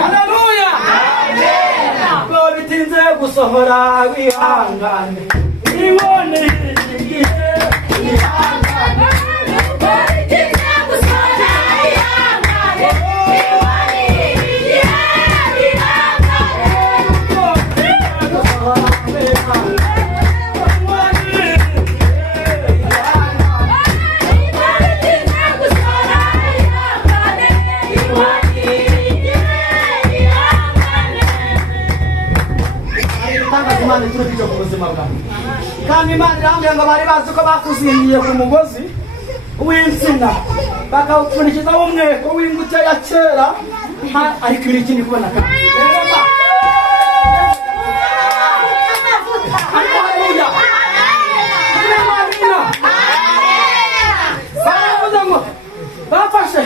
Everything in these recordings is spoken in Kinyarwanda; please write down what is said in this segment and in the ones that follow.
Haleluya. Ngo bitinze gusohora wihangane ibone igihe wihangane bitinze gusohora wihangane ibone igihe wihangane Imana iturutse ku buzima bwawe kandi Imana irambwira ngo bari bazi ko bakuzingiye ku mugozi w'insina bakawupfunikiza umweko w'imbuto ya kera ariko iri ikindi kubona kandi bafashe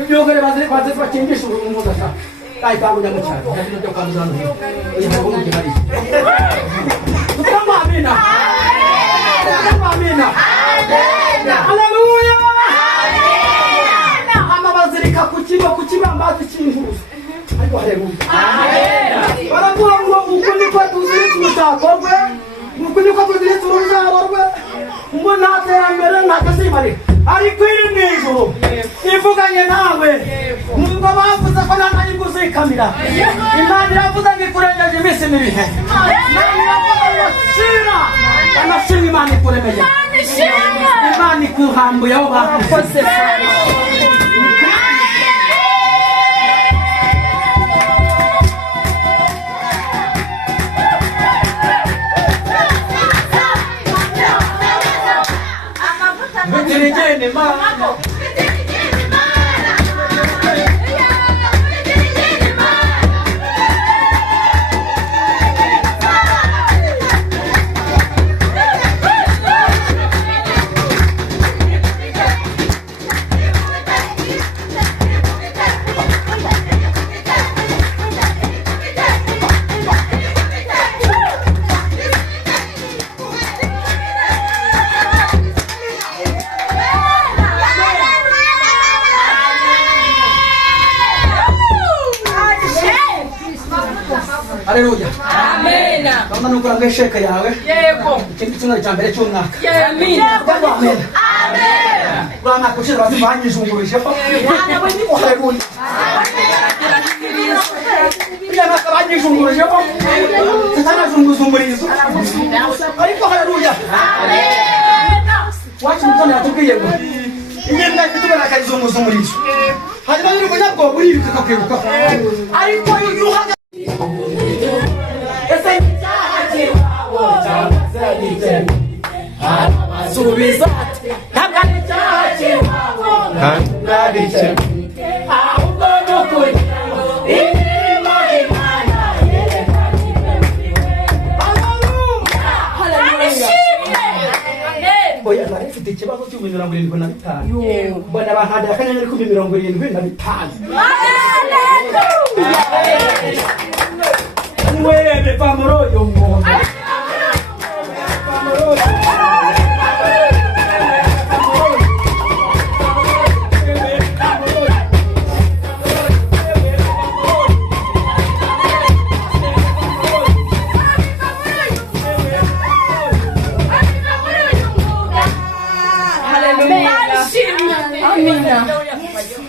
ibyogere bazi bakingisha umuntu ashaka Kai kamu jangan cari, jadi nanti kamu jangan hidup. Yang kamu mungkin hari. Kamu amina. Kamu amina. Haleluya. Ama bazirika kukiba ambazi cy'inkuruzo. Ariko haleluya. Baravuga ngo ukuri kwa tuziritse utakorwe, ukuri kwa tuziritse urujarorwe. Ngo naterambere ntakazimare. Ariko iri mwijuru ivuganye nawe nubwo bavuze ko nanaye guzikamira Imana iravuze ngo ikurengeje iminsi mibihe Imana iravuze ngo shira amashimwe Imana ikuremeye Imana ikuhambuye aho bakoze Dirigene mama Haleluya. Amen. Kama nukura ngesheka yawe. Yego. Ikindi cyumweru cya mbere cy'umwaka. Amen. Amen. Amen. Bwana kushira bazivanyishungurije ko. Haleluya. Bwana kabanyishungurije ko. Tutanazunguzungurizo. Ariko haleluya. Amen. Wacha mtone atubwiye ngo. Ingenda kitubara kayizunguzungurizo. Hanyuma yiri munyabwo buri bikakwiruka. Ariko yuhaga Subiza Hakane chache Ngadiche Ahubwo nukugira imirimo y'Imana Haleluya Oya narifite ikibazo cy'u75 Mbona bahanda akanyenyeri ku 75 Wewe pamoro yo ngo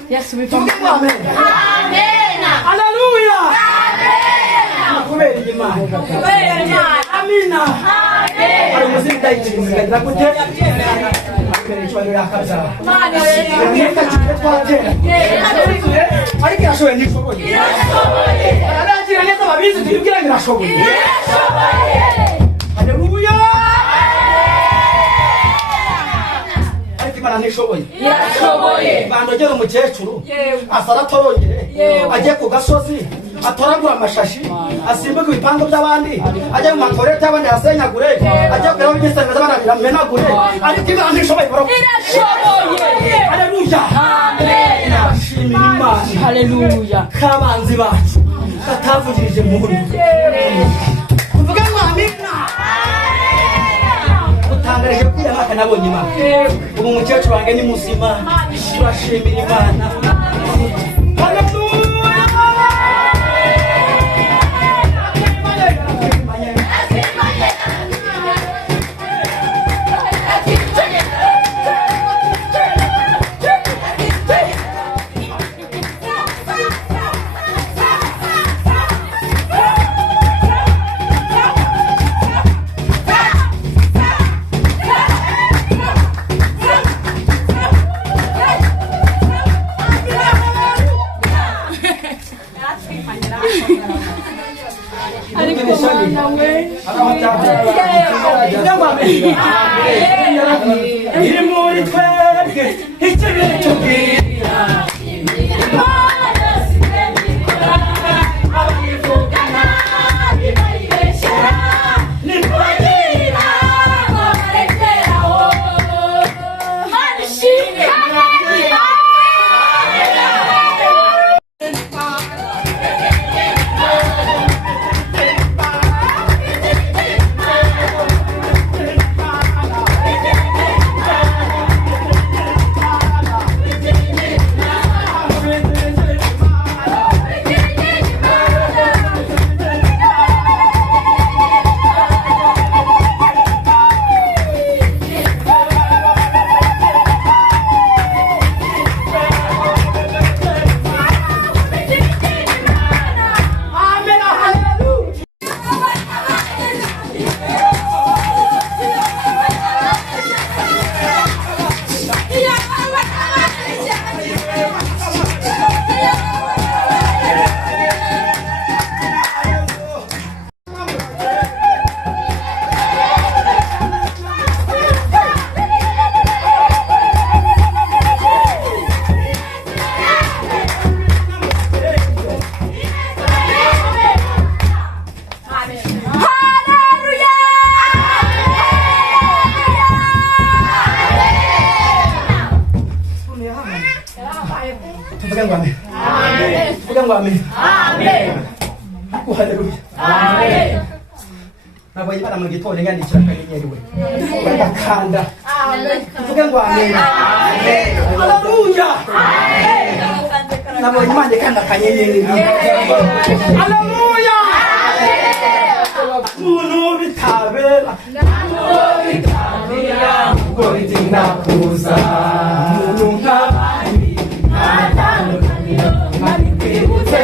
Yes, we Amen. Amen. Hallelujah. Amen. Kubera Imana. Amina. Amen. Ari muzika ikizinga gute? Kubera cyane yakaza. Mana Neka kitwatera. Ariko yashoboye nishoboye. Yashoboye. Aragira neza babizi tubwira nirashoboye. Yashoboye. Hallelujah. Imana nishoboye. Yashoboye. Bandogera umukecuru. Asara torongere. Agiye ku gasozi. Atoragura amashashi. Asimbuka ibipango by'abandi. Ajya mu matorete y'abandi asenyagure. Ajya kugera mu gisenge z'abandi amenagure. Ariko Imana nishoboye bro. Yashoboye. Haleluya. Amen. Ashimira Imana. Haleluya. Kabanzi bacu. Katavugirije mu muri. Kuvuga ngo amina. Utangaje kwira maka nabonye Imana. Ubu umukecuru wanjye ni muzima. Turashimira Imana. Haleluya. Vuga ngo amen. Iri muri twebwe ikibi tubwira Vuga ngo amen. Vuga ngo amen. Haleluya. Nabo yibara mu gitondo ngandikira kanyenyeri we. Bagakanda. Vuga ngo amen. Haleluya. Nabo yimande kanda kanyenyeri. Haleluya. Muntu bitabera. Ngo bitinda kuza. Muntu nk'abandi. Mani kwibutse